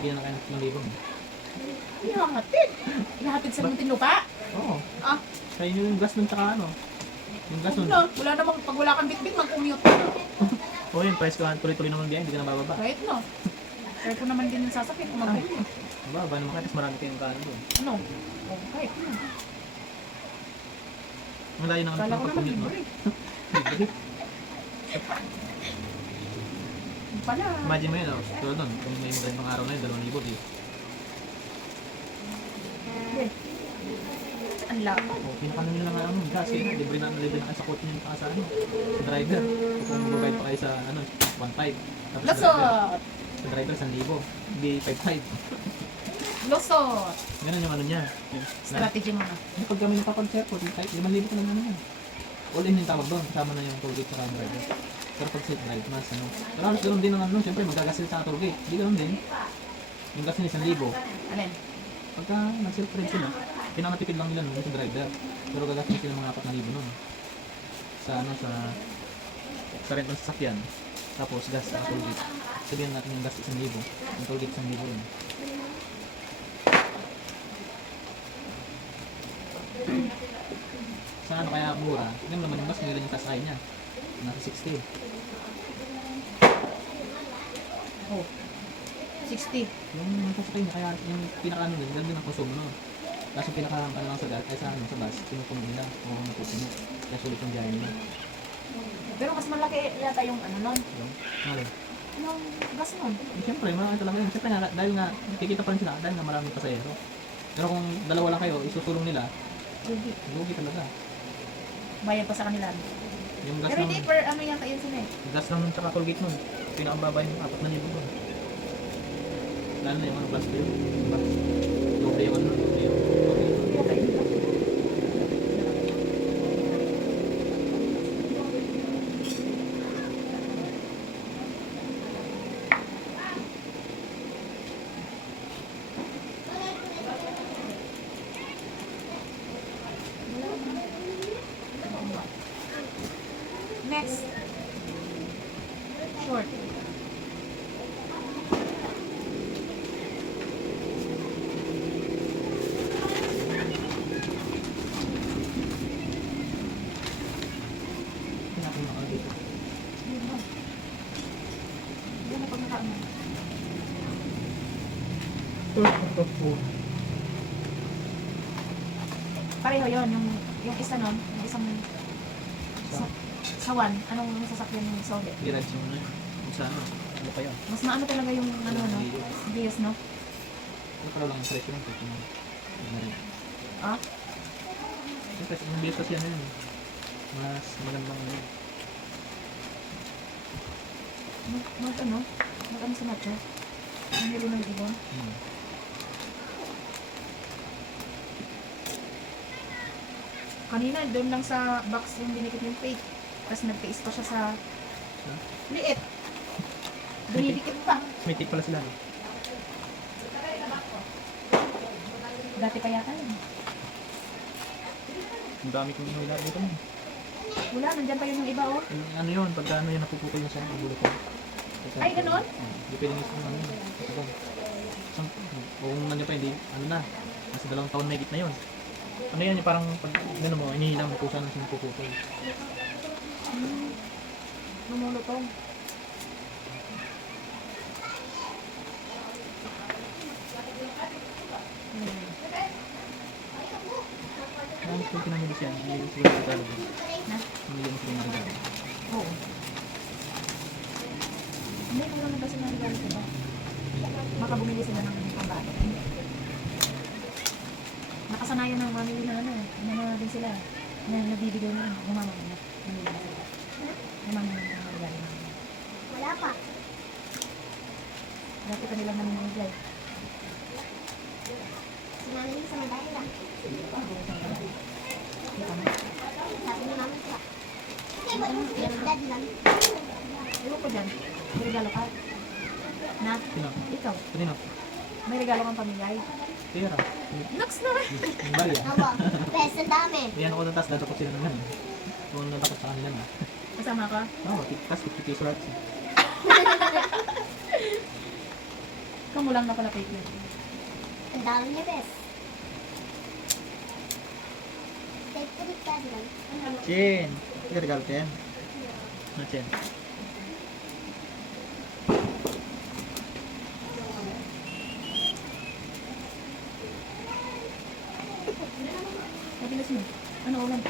Bigyan na kayo ng libong. Ihahatid. Ihahatid sa Muntinlupa. Oo. Ah, Kaya yun yung gas nun tsaka ano. Yung gas nun. wala. Wala namang, pag wala kang bitbit, mag-commute ka na. Oo yun, price ka tuloy-tuloy naman biyahe, hindi ka na bababa. Kahit no. Kahit ko naman din yung sasakyan, kung mag-commute. Bababa naman kayo, tapos marami kayong kaano doon. Ano? Oh, kahit no. Ang layo ng Kala ko naman mo. libre. Libre. Pala. Imagine mo yun, oh, tulad nun, kung may magandang araw na yun, dalawang libo, di. Ang laki. Oh, pinakano nila nga ano, eh, libre na, libre na kayo sa kotse nyo, sa ano, sa driver. Kung provide pa kayo sa, ano, 1.5. Tapos sa driver, Lusot! sa driver, 1,000. Hindi 5.5. Lusot! Ganun yung ano niya. Yung, na, Strategy mo na. yung pag kami nagpa-concert, 5 libo ka naman naman. All in yung tawag doon, kasama na yung toll gate sa driver. Pero pag self drive, mas ano. Pero halos ganun din ang ano, syempre magagasil sa toll gate. Hindi ganun din. Yung gas nila 1,000. Alin? Pagka nag-self drive sila, pinangatipid lang nila nun yung driver. Pero gagasin sila mga 4,000 nun. Sa ano, sa sa rent ng sasakyan. Tapos gas sa toll gate. Sabihan natin yung gas 1,000. Yung toll gate 1,000 yun. Sa ano kaya mura, yun naman yung gas nila yung tasay niya. Nasa 60. Oh. 60. Yung sasakay niya, kaya yung pinaka ano din, ganun din ang konsumo nun. Kaso pinaka ano lang sa gas, ay sa ano, sa bus, pinupuno nila kung ano napupuno. Kaya sulit yung biyahe nila. Pero mas malaki yata yung ano nun. Yung, ano, Yung gas nun. eh, siyempre, malaki talaga yun. Siyempre nga, dahil nga, kikita pa rin sila, dahil nga maraming pasahero. Pero kung dalawa lang kayo, isusulong nila, Lugi. lugi talaga. Bayad pa sa kanila. Yung gas Pero hindi per ano yata yun sila eh. yung gas ng tsaka toll gate nun, pinakababa yung apat na libo doon. Lalo na yung ano, bus bill. Doble yung ano, doble yung toll gate. Yata yun. Next. Short. Pinaka mga dito. Yun na. Yun na pag nakaano. Pareho yun, yung, yung isa nun, yung isang sa, sa one, anong sasakyan yung solid? Garage yung ano, yung sa ano, ano pa yun? Mas maano talaga yung ano, no? Vios, no? Ano pala lang ang presyo ng presyo ng. Ah? Yung presyo ng bilis kasi ano yun. Mas magandang ano yun. Mag, mag ano? Mag ano sa macho? Ang hilo ng ibon? Hmm. Kanina, doon lang sa box yung dinikit yung fake. Tapos nag-taste pa siya sa liit. Dumidikit pa. Smitic pala sila. no? Dati pa yata yun. Ang dami kong inuwi dito mo. Wala, nandyan pa yun yung iba, oh. Yung Ano yun, pagka ano yun, napupukol yung sa ulo ko. Ay, ganon? Hmm. Hindi pwede nga sa ano yun. Isang- Kung ano pa, hindi, ano na. Nasa dalawang taon may na yun. Ano yan, yung parang pag gano'n mo, inihilang mo kusa ng sinupupukol. Lumulutong. Hmm. Marami ko pinamili siya, hindi siguro sa Tagalog. Na? Pamili mo siya ng regalo. Oo. Hindi, wala na ba sila ng regalo diba? Baka bumili sila ng pambato. Nakasanayan ng mamili na ano, sila. Na nabibigay na yung mama nila. Mamili na sila. Yung mama nila ng regalo na. Wala pa. Dati pa nilang namin namigay. Sinabi sa mabay lang. Kita mo? Sabi ni mama siya. Kasi ba yung dad lang? Ewan ko dyan. Regalo ka. Na, ikaw. Kanino? May regalo kang pamigay. Tira. Naks na! Yung barya. Best ang dami. Ayan ako ng taas, dadakot sila ng ano. Kung nadakot sa kanila na. Kasama ka? Oo, oh, tas 50 piso rats. Ikaw mo lang nakalapit yun. Ang dami niya, bes. Take ko rin ka lang. Chin. Ka regalo Chen. Ano Chen? Mabilis mo. Ano ulam?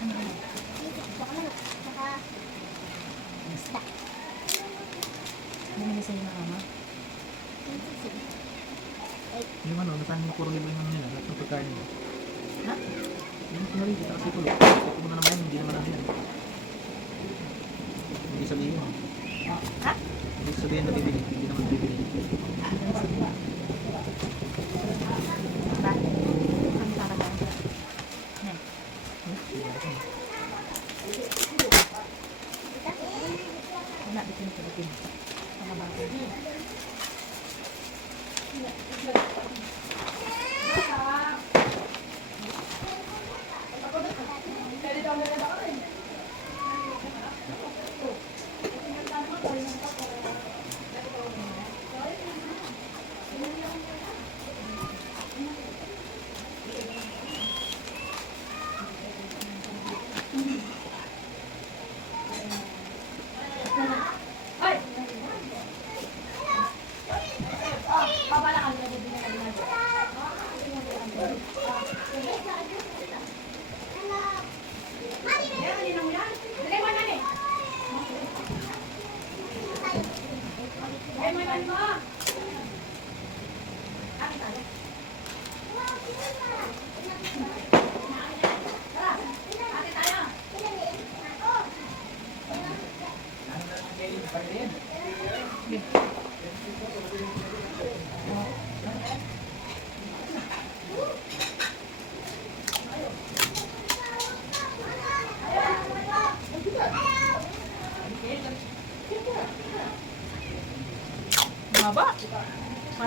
Ano ano. Bumili sa'yo na mama. Yung ano, nasaan mo puro libo yung ano nila, lahat ng pagkain nila. Ha? Yung sinuri, kita kasi tulo. Ito mo na naman, hindi naman ano yan. Hindi sabihin mo. Ha? Hindi sabihin na bibili. Gracias.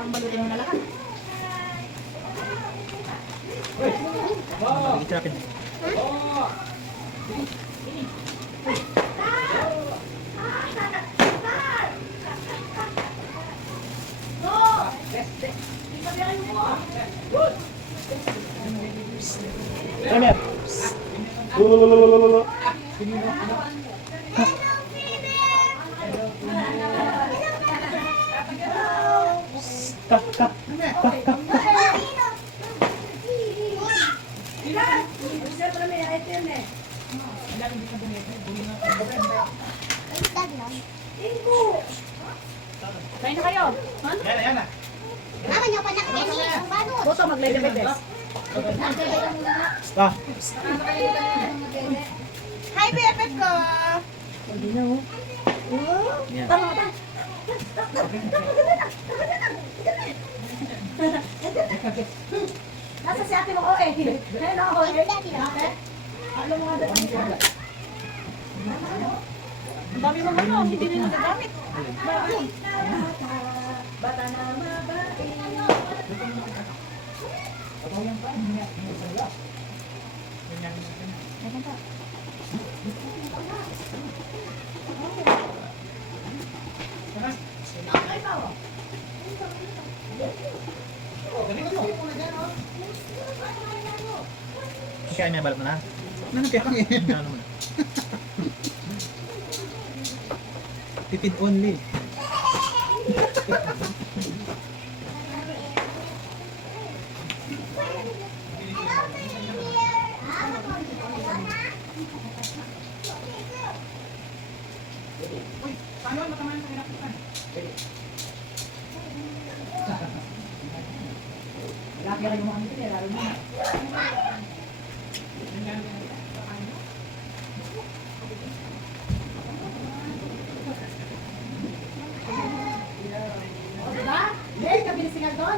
Parang balutin mo na lahat. Kain na kayo. Yan na, yan na. Mama niyo pa nakikini. Ang banot. Boto, maglele-bebe. Ah, Hi, BFF ko. Hindi na oh. yan. Tama, tama. Nasa si ate mo, oh eh. Ayun ako, eh. Ang dami mong ano, hindi na nagagamit. Bakit? Bata na pa. Kaya may balat na na. Ano kaya mo na. Tipid only. Laki rin mo kami sila, lalo na. Diba? Dahil kami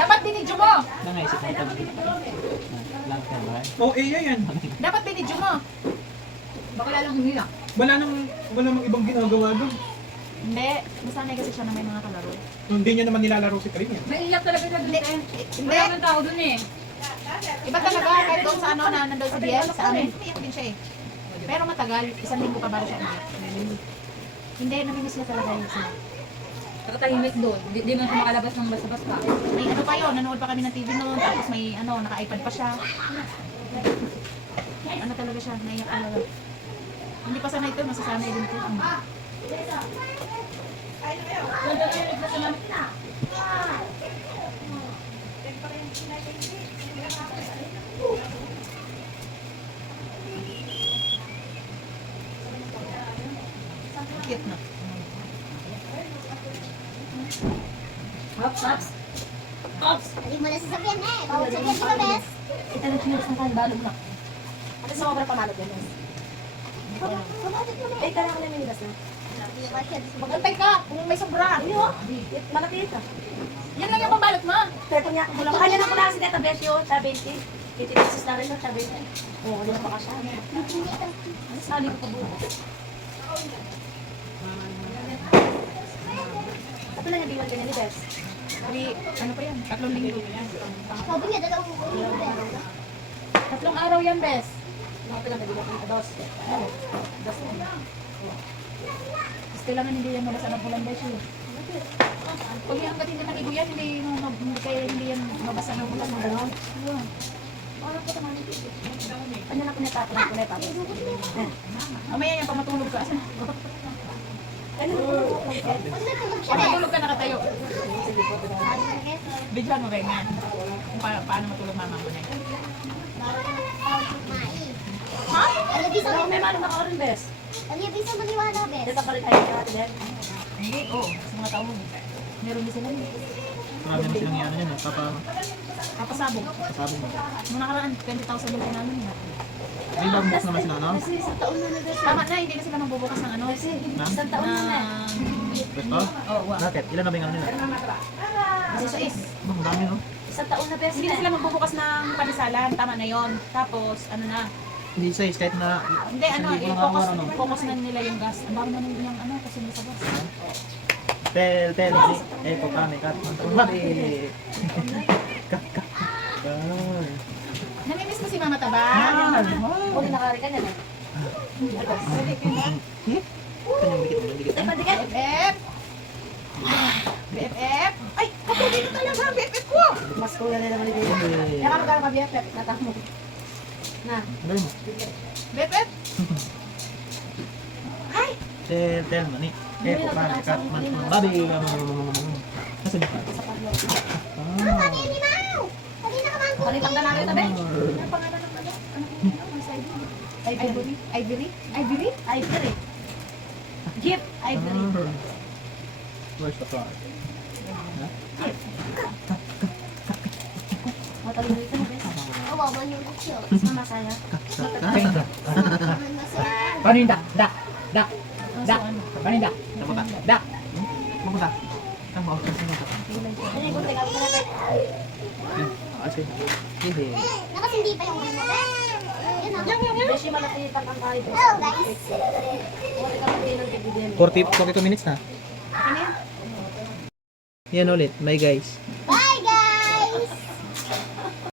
Dapat binidyo mo! Lang nga isip mo ito. Lang ka ba? Oh, eh, yan. Dapat binidyo mo! Baka lalang humila. Wala nang, wala nang ibang ginagawa doon. Hindi. Masanay kasi siya na may mga kalaro. Hindi nyo naman nilalaro si Karin yan. Naiiyak talaga siya dun eh. Hindi. Wala nang tao dun eh. Iba talaga, kahit doon sa ano na nandun sa BS, sa amin, umiyak din siya eh. Pero matagal, isang linggo pa bago siya umiyak. Hindi, namimiss niya talaga yun siya. Nakatahimik doon. Di, di man siya makalabas ng basta-basta. May ano pa yun, nanood pa kami ng TV noon, tapos may ano, naka-iPad pa siya. Ano talaga siya, naiyak talaga. Hindi pa sanay ito, masasanay din ito. Cute na. Hops, hops. Hops! Hindi mo na sasabyan eh. Bawal sabihan, di ba, bes? Ito na chinelas ng kain, balog na. Ano sa obra panalo din? Na eh. Kaya ka na may gas na. Magantay ka kung may sobra. Malapit ka. Yan lang yung pambalot mo. Pero niya, kulang. Kanya na pula si Teta Besyo, sa 20. 50 pesos na rin siya, sa 20. Oo, wala na pa ka siya. Ano sali ko pa bukas? Yung biwan ka ni Bes. Sabi, ano pa yan? Tatlong linggo. Sabi niya, dalawang ulo. Tatlong araw yan, Bes. Mga pala nabilang ko dos. Dos na. Tapos kailangan hindi yan mabasa ng ulan, Bes. eh. Pag yan, hanggat hindi naligo yan, hindi, hindi, kaya hindi yan mabasa ng ulan. Mga gano'n. Yun. Ano na pinatapos ko na tapos? Mamaya yan, pag matulog ka. Matulog ka, nakatayo. Bidyan mo, Benga. Kung pa, paano matulog mama mo na. Ha? Ano ang may mano na ka rin, Bes? alibis ang maniwala, bes. Dito pa rin tayo sa atin, Bes. Hindi, oo. Sa mga tao mo. Meron din sila. Marami na silang yan yan. Papa, Kapasabog. pasabog mo. Nung nakaraan, 20,000 yung namin. May bagong box naman sila, no? Kasi isang taon na na. Tama na, hindi na sila magbubukas ng ano. Kasi isang taon na na. Besto? Oo, wow. Bakit? Ilan na ba yung ano nila? Kasi sa is. Oh, ang dami, no? Isang taon na, Bes. Hindi na sila magbubukas ng panisalan. Tama na yon. Tapos, ano na. Hindi size, kahit na... Hindi, ano, i-focus, focus na nila yung gas. Ang dami na nila yung ano, kasi may sa gas. Tel, tel, si. Eh, ko kami, kat. Kat, kat, kat. Ay. Namimiss mo si Mama Taba? Yan! Huwag nakari ka na na. Mo, pati ka. BFF! BFF! Ay, ako dito talaga, BFF ko! Mas kuya na naman ito. Eh, Yan ka magkano ka BFF. Natamo. Na. Dali mo. BFF! Ay! Tel, tel, mani. Eh, ko kami, kat. Man, babi! Nasaan yung kat? Ah. Sabi ni Mau. Kanina ka ka namin Bes. Ano pangalan ng ano? Ano ang Ivory? Ivory. Ivory? Ivory? Gift. Ivory. Where's the car? Matalino ito, Bes. Kawawa yung siya. Mas masaya. Naman masaya. Paano yung dak? Dak! Dak! Da. Dak! Maputa. Ang mga kasi Ah, sige. Hindi. Pa yung ano. Hello, guys. Kunti ka pati ng bibigyan. 40, 42 minutes na. Yan ulit. Bye guys. Bye!